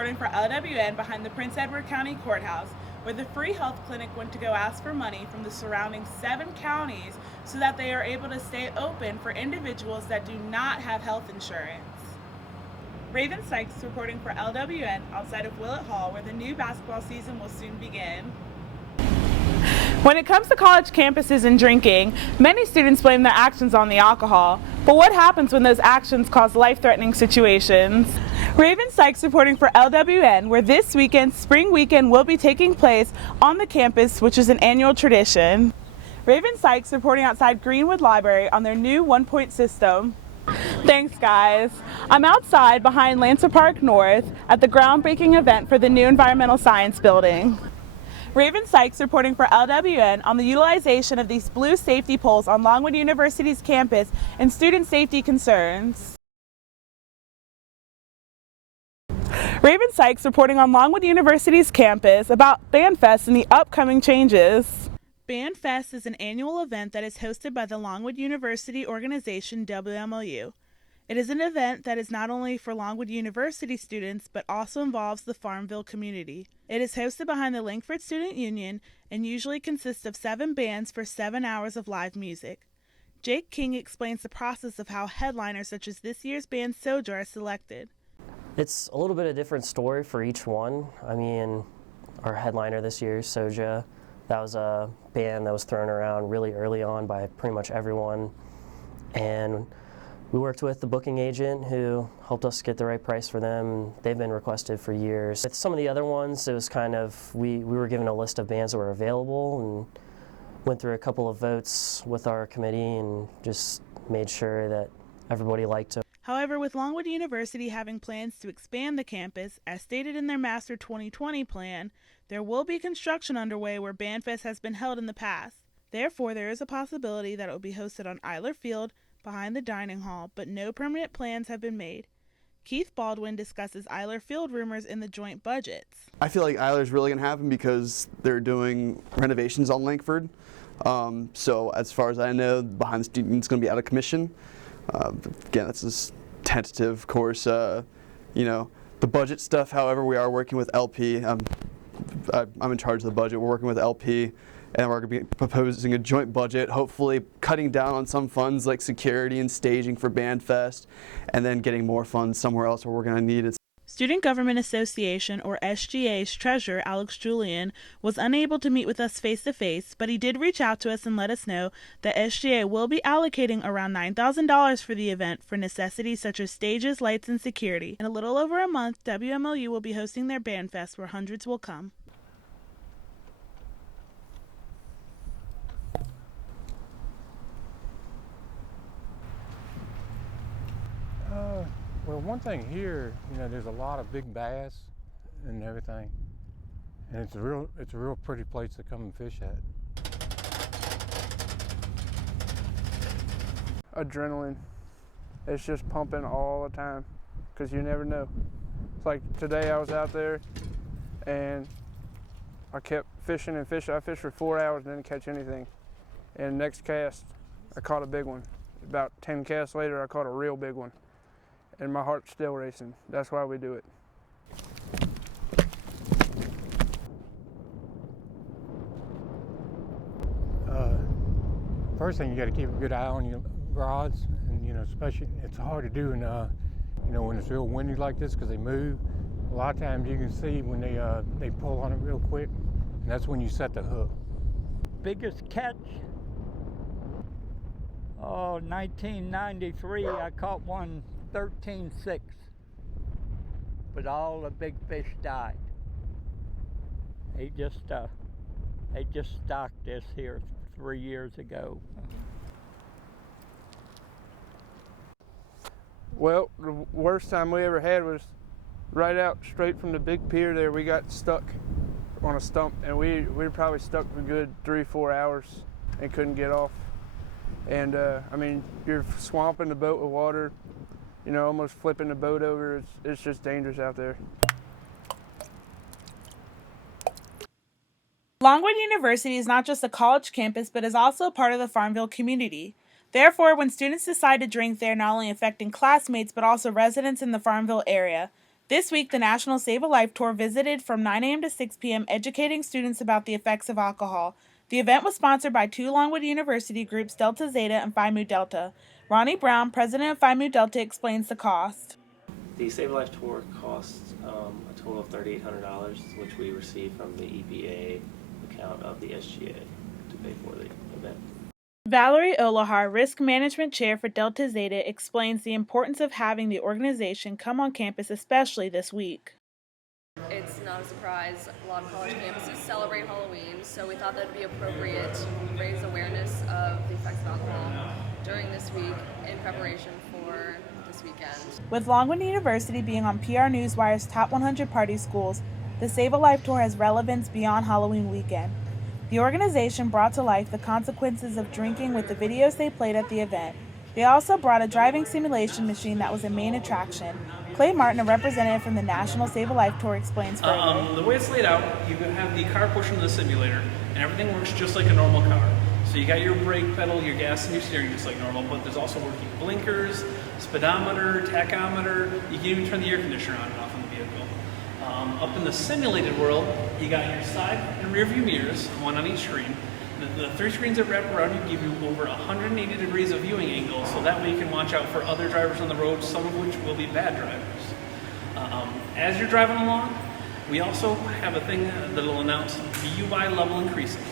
reporting for LWN behind the Prince Edward County Courthouse, where the free health clinic went to go ask for money from the surrounding 7 counties so that they are able to stay open for individuals that do not have health insurance. Ravynn Sykes reporting for LWN outside of Willett Hall, where the new basketball season will soon begin. When it comes to college campuses and drinking, many students blame their actions on the alcohol. But what happens when those actions cause life-threatening situations? Ravynn Sykes reporting for LWN, where this weekend, Spring Weekend, will be taking place on the campus, which is an annual tradition. Ravynn Sykes reporting outside Greenwood Library on their new one-point system. Thanks, guys. I'm outside behind Lancer Park North at the groundbreaking event for the new Environmental Science Building. Ravynn Sykes reporting for LWN on the utilization of these blue safety poles on Longwood University's campus and student safety concerns. Ravynn Sykes reporting on Longwood University's campus about BandFest and the upcoming changes. BandFest is an annual event that is hosted by the Longwood University organization WMLU. It is an event that is not only for Longwood University students, but also involves the Farmville community. It is hosted behind the Langford Student Union and usually consists of 7 bands for 7 hours of live music. Jake King explains the process of how headliners such as this year's band Soja are selected. It's a little bit of a different story for each one. I mean, our headliner this year, Soja, that was a band that was thrown around really early on by pretty much everyone. And we worked with the booking agent who helped us get the right price for them. They've been requested for years. With some of the other ones, it was kind of, we were given a list of bands that were available and went through a couple of votes with our committee and just made sure that everybody liked them. However, with Longwood University having plans to expand the campus, as stated in their Master 2020 plan, there will be construction underway where BandFest has been held in the past. Therefore, there is a possibility that it will be hosted on Eiler Field, behind the dining hall, but no permanent plans have been made. Keith Baldwin discusses Eiler Field rumors in the joint budgets. I feel like Eiler's really going to happen because they're doing renovations on Langford. So as far as I know, behind the scenes going to be out of commission. Again, that's just tentative, of course. You know, the budget stuff, however, we are working with LP. I'm in charge of the budget. We're working with LP. And we're going to be proposing a joint budget, hopefully cutting down on some funds like security and staging for BandFest, and then getting more funds somewhere else where we're going to need it. Student Government Association, or SGA's treasurer, Alex Julian, was unable to meet with us face-to-face, but he did reach out to us and let us know that SGA will be allocating around $9,000 for the event for necessities such as stages, lights, and security. In a little over a month, WMLU will be hosting their BandFest where hundreds will come. Well, one thing here, you know, there's a lot of big bass and everything, and it's a real pretty place to come and fish at. Adrenaline. It's just pumping all the time because you never know. It's like today I was out there and I kept fishing and fishing. I fished for 4 hours and didn't catch anything. And next cast, I caught a big one. About 10 casts later, I caught a real big one. And my heart's still racing. That's why we do it. First thing, you got to keep a good eye on your rods, and you know, especially it's hard to do in you know, when it's real windy like this because they move. A lot of times you can see when they pull on it real quick, and that's when you set the hook. Biggest catch? Oh, 1993, I caught one 13.6, but all the big fish died. They just stocked this here 3 years ago. Well, the worst time we ever had was right out straight from the big pier there. We got stuck on a stump, and we were probably stuck for a good 3-4 hours and couldn't get off. And I mean, you're swamping the boat with water, you know, almost flipping the boat over. It's just dangerous out there. Longwood University is not just a college campus, but is also a part of the Farmville community. Therefore, when students decide to drink, they are not only affecting classmates, but also residents in the Farmville area. This week, the National Save a Life Tour visited from 9 a.m. to 6 p.m., educating students about the effects of alcohol. The event was sponsored by two Longwood University groups, Delta Zeta and Phi Mu Delta. Ronnie Brown, president of Phi Mu Delta, explains the cost. The Save a Life Tour costs a total of $3,800, which we receive from the EPA account of the SGA to pay for the event. Valerie Olahar, Risk Management Chair for Delta Zeta, explains the importance of having the organization come on campus, especially this week. It's not a surprise. A lot of college campuses celebrate Halloween, so we thought that would be appropriate to raise awareness of the effects of alcohol during this week in preparation for this weekend. With Longwood University being on PR Newswire's Top 100 Party Schools, the Save a Life Tour has relevance beyond Halloween weekend. The organization brought to life the consequences of drinking with the videos they played at the event. They also brought a driving simulation machine that was a main attraction. Clay Martin, a representative from the National Save a Life Tour, explains further. The way it's laid out, you have the car portion of the simulator, and everything works just like a normal car. So you got your brake pedal, your gas, and your steering just like normal, but there's also working blinkers, speedometer, tachometer. You can even turn the air conditioner on and off on the vehicle. Up in the simulated world, you got your side and rear view mirrors, one on each screen. The three screens that wrap around you give you over 180 degrees of viewing angle, so that way you can watch out for other drivers on the road, some of which will be bad drivers. As you're driving along, we also have a thing that will announce DUI level increasing.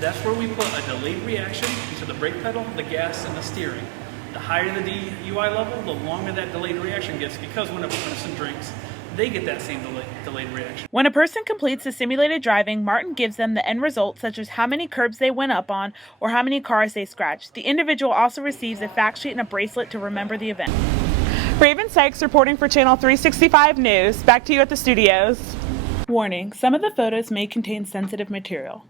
That's where we put a delayed reaction into the brake pedal, the gas, and the steering. The higher the DUI level, the longer that delayed reaction gets, because when a person drinks, they get that same delayed reaction. When a person completes the simulated driving, Martin gives them the end result, such as how many curbs they went up on or how many cars they scratched. The individual also receives a fact sheet and a bracelet to remember the event. Ravynn Sykes reporting for Channel 365 News. Back to you at the studios. Warning, some of the photos may contain sensitive material.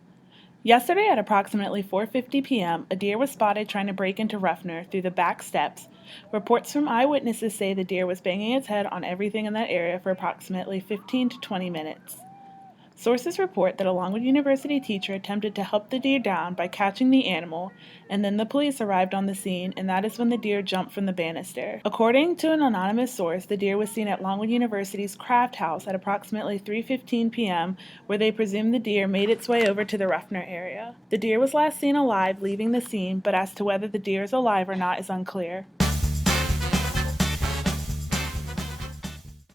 Yesterday at approximately 4:50 p.m., a deer was spotted trying to break into Ruffner through the back steps. Reports from eyewitnesses say the deer was banging its head on everything in that area for approximately 15 to 20 minutes. Sources report that a Longwood University teacher attempted to help the deer down by catching the animal, and then the police arrived on the scene, and that is when the deer jumped from the banister. According to an anonymous source, the deer was seen at Longwood University's Craft House at approximately 3:15 p.m., where they presume the deer made its way over to the Ruffner area. The deer was last seen alive leaving the scene, but as to whether the deer is alive or not is unclear.